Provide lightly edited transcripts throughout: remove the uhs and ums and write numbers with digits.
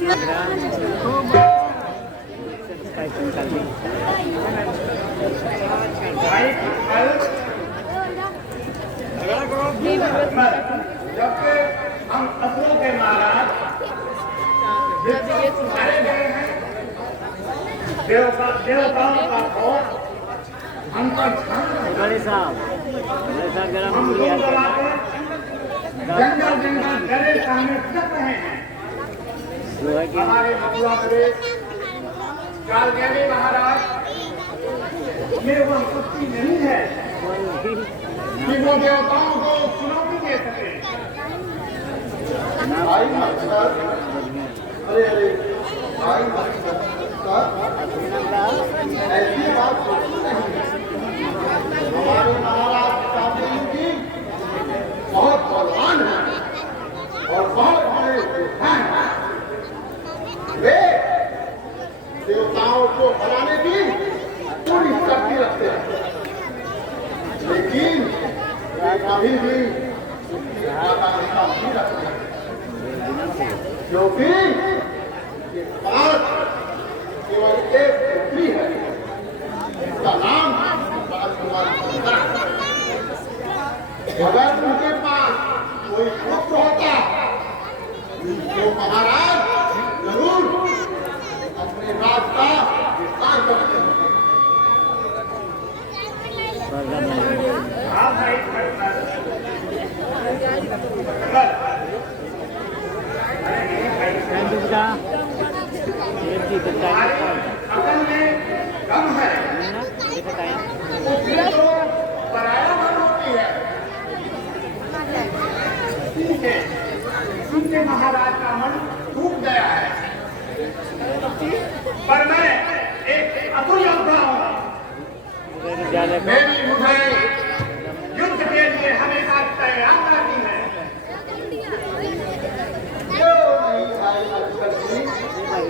जबकि हम असुरों के महाराज मारे गए हैं, देवताओं का खौफ हम पर जंगल जंगल डरे सामने तक रहे हैं। हमारे मथुरा प्रदेश कालदेवी महाराज ये वह शक्ति नहीं है कि वो देवताओं को चुनौती दे सके। अरे अरे भाई ऐसी बात हमारे महाराज कालदेवी जी बहुत बलवान है और बहुत बड़े योद्धा हैं। वे देवताओं को हराने की पूरी शक्ति रखते हैं, लेकिन वे कभी भी आकांक्षा नहीं रखते हैं, क्योंकि ये पास केवल एक पुत्री है, इसका नाम राजकुमारी सीता है। अगर उनके पास कोई पुत्र होता तो महाराज जरूर अपने राज का विस्तार करते हैं। अकल में कम है, पराया मन होती है। उनके महाराज का मन टूट गया है, पर मैं एक असुर योद्धा हूँ। मेरी मुझे युद्ध के लिए हमेशा तैयार रहती है।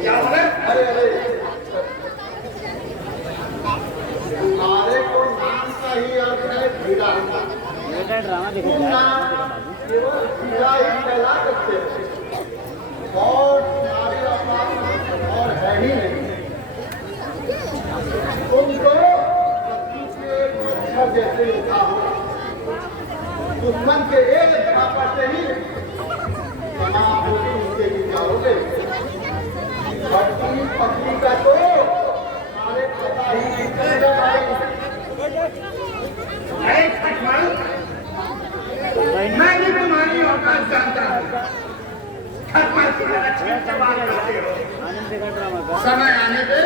क्या बोले? अरे अरे तुम्हारे को नाम का ही अर्थ है भीड़ा। ड्रामा केवल भीड़ा ही फैला सकते हैं और नारी अपना और है ही नहीं। तुमको मच्छर जैसे उठा हो, दुश्मन के एक झापड़ से ही तमाम उनके भी जाओगे। पत्नी पत्नी का तो हमारे पता ही नहीं चलेगा भाई। मैं भी तुम्हारी औकात जानता हूँ। समय आने पे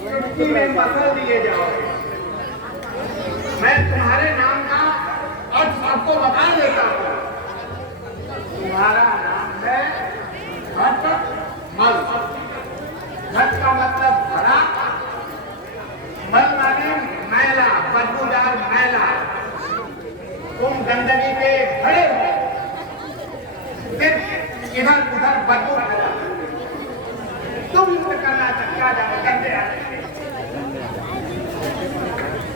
चुटकी में बदल दिए जाओगे। मैं तुम्हारे नाम का अर्थ आपको बता देता हूँ। तुम्हारा नाम है घट मल। घट का मतलब भरा, मल माने मैला, बदबूदार मैला। तुम गंदगी पे खड़े हो, फिर इधर उधर बदबू फैला, तुम युद्ध करना क्या करते आते।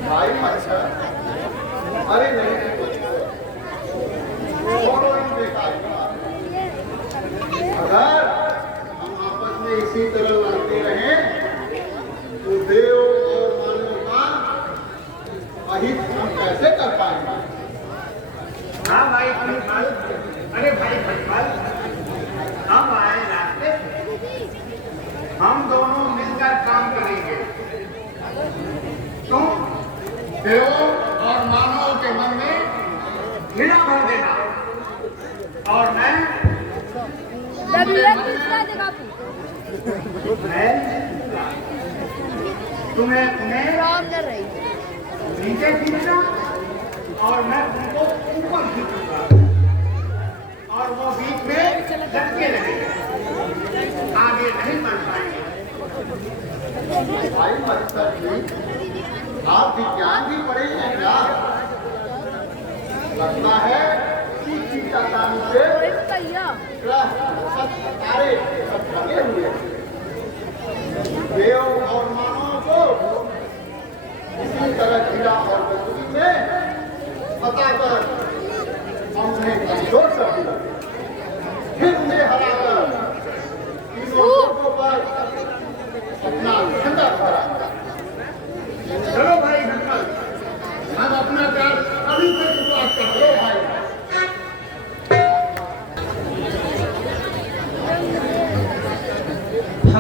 भाई मच्छर अरे नहीं छोड़ो इन बेकार की बात। अगर हम आपस में इसी तरह लड़ते रहे तो देव और मानव का अहित हम कैसे कर पाएंगे? हाँ भाई भटमाल, अरे भाई भटमाल, हम आए रास्ते, हम दोनों मिलकर काम करेंगे। तुम देव और मानव के मन में घृणा भर देना और मैं तुम्हें नीचे खींचना और मैं तुमको ऊपर खींचूंगा और वो बीच में लटके रहेंगे, आगे नहीं बढ़ पाएंगे। भाई मच्छर जी आप विज्ञान भी पढ़े हैं क्या? लगता है इसी चट्टानी से तारे लगे हुए देव और मानव को इसी तरह कीड़ा और बदबू में बताकर हमने कमजोर कर दिया, फिर उन्हें हराकर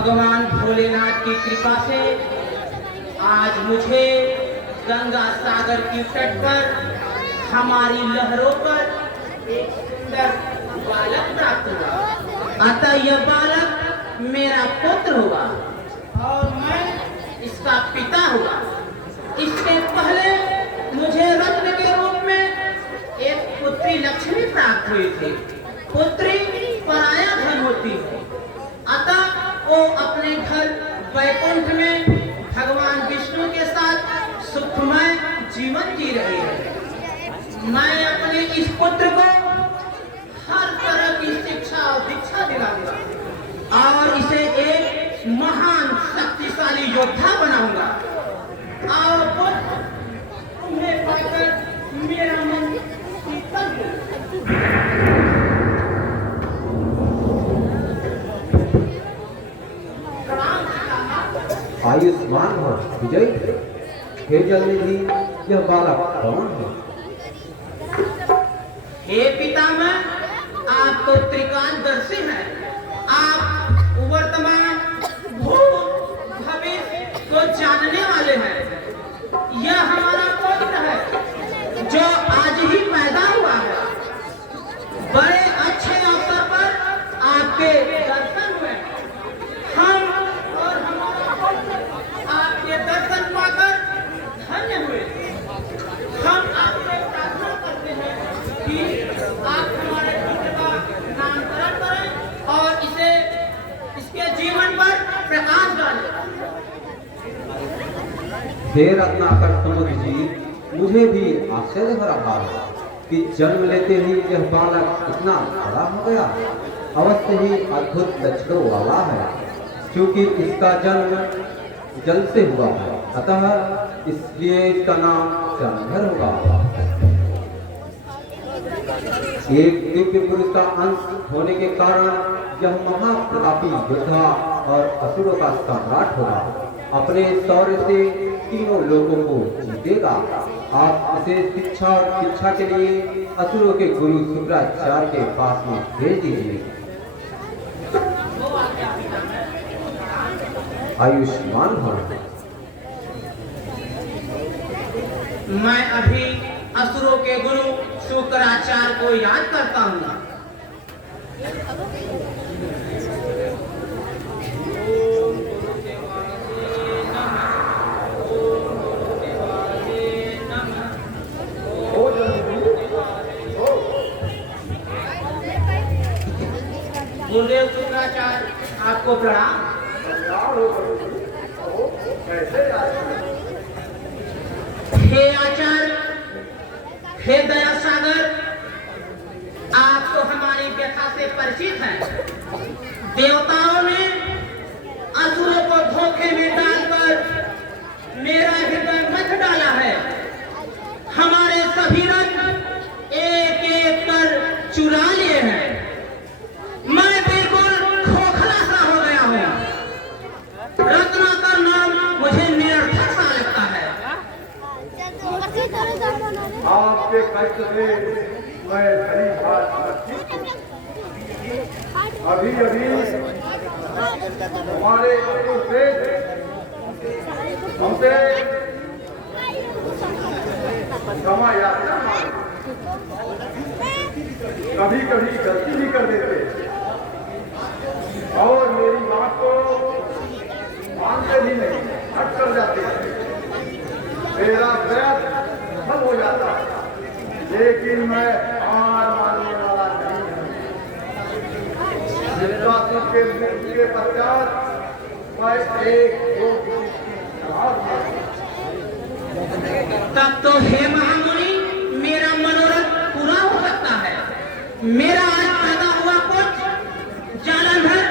भगवान भोलेनाथ की कृपा से आज मुझे गंगा सागर की तट पर हमारी लहरों पर एक सुंदर बालक प्राप्त हुआ। अतः यह बालक मेरा पुत्र हुआ और मैं इसका पिता हुआ। इसके पहले मुझे रत्न के रूप में एक पुत्री लक्ष्मी प्राप्त हुई थी। पुत्री पराया धन होती है, अतः वो अपने घर वैकुंठ में भगवान विष्णु के साथ सुखमय जीवन जी रही है। मैं अपने इस पुत्र को हर तरह की शिक्षा और दीक्षा दिलाऊंगा और इसे एक महान शक्तिशाली योद्धा बनाऊंगा और उन्हें पाकर मेरा मन शीतल हो। आयुष्मान हो विजय। हे जलनिधि, यह बालक कौन है? हे पितामह, आप तो त्रिकालदर्शी हैं। आप वर्तमान भूत भविष्य को जानने वाले हैं। यह हमारा पुत्र है जो आज ही पैदा हुआ है। बड़े अच्छे अवसर पर आपके दर्शन हुए। हम और हमारा पुत्र आपके दर्शन पाकर धन्य हुए। हम आपसे प्रार्थना करते हैं कि आप हमारे पुत्र का नामकरण करें और इसके जीवन पर प्रकाश डालें। हे रत्नाकर समुद्र जी, मुझे भी आश्चर्य हो रहा है कि जन्म लेते ही यह बालक इतना बड़ा हो गया। अवश्य ही अद्भुत लक्षणों वाला है, क्योंकि इसका जन्म जल से हुआ है, अतः इसलिए इसका नाम जलंधर होगा। एक दिव्य पुरुष का अंश होने के कारण यह महाप्रतापी योद्धा और असुरों का सम्राट होगा। अपने शौर्य से तीनों लोगों को जीतेगा। आप इसे शिक्षा और दीक्षा के लिए असुरों के गुरु शुक्राचार्य के पास में भेज दीजिए। आयुष्मान हो। मैं अभी असुरों के गुरु शुक्राचार्य को याद करता हूँ। गुरुदेव शुक्राचार्य, आपको प्रणाम। हे आचार्य, हे दया सागर, आप तो हमारी व्यथा से परिचित हैं। देवताओं ने असुरों को धोखे में डालकर मेरा हृदय मथ डाला है। हमारे सभी रत्न एक एक कर चुरा लिए हैं। मैं बिल्कुल खोखला सा हो गया हूँ। रत्नाकर नाम मुझे निरर्थक सा लगता है। आपके कष्ट से मैं भली बात अभी हमारे से हमसे क्षमा याचना कभी कभी गलती भी कर देते और मेरी बात को मानते भी नहीं, हट कर जाते हैं। मेरा प्रयास सफल हो जाता है, लेकिन मैं हार मानने वाला नहीं हूँ। विश्वासु के मृत्यु के पश्चात मैं एक दो तब तो हे महामुनि, मेरा मनोरथ पूरा हो सकता है। मेरा आज पैदा हुआ पुत्र जालंधर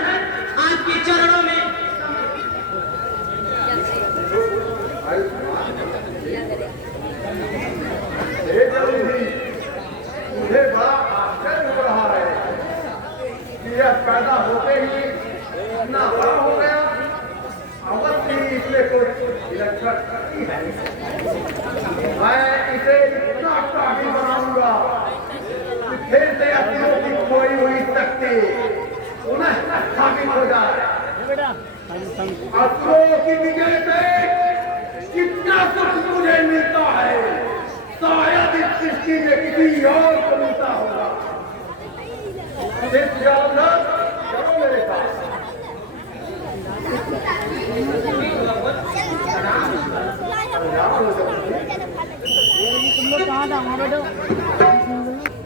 आपके चरणों में मुझे बड़ा आश्चर्य हो रहा है कि यह पैदा होते ही इतना बड़ा हो गया। अवश्य इसमें कोई विलक्षण शक्ति है। मैं इसे इतना काफी बनाऊंगा कि फिर से असुरों की खोई हुई शक्ति पुनः स्थापित हो जाए। असुरों की विजय से कितना सुख मुझे मिलता है, शायद इस सृष्टि में किसी और को मिलता होगा। चलो मेरे साथ।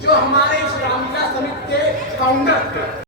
जो हमारे इस रामलीला समिति के फाउंडर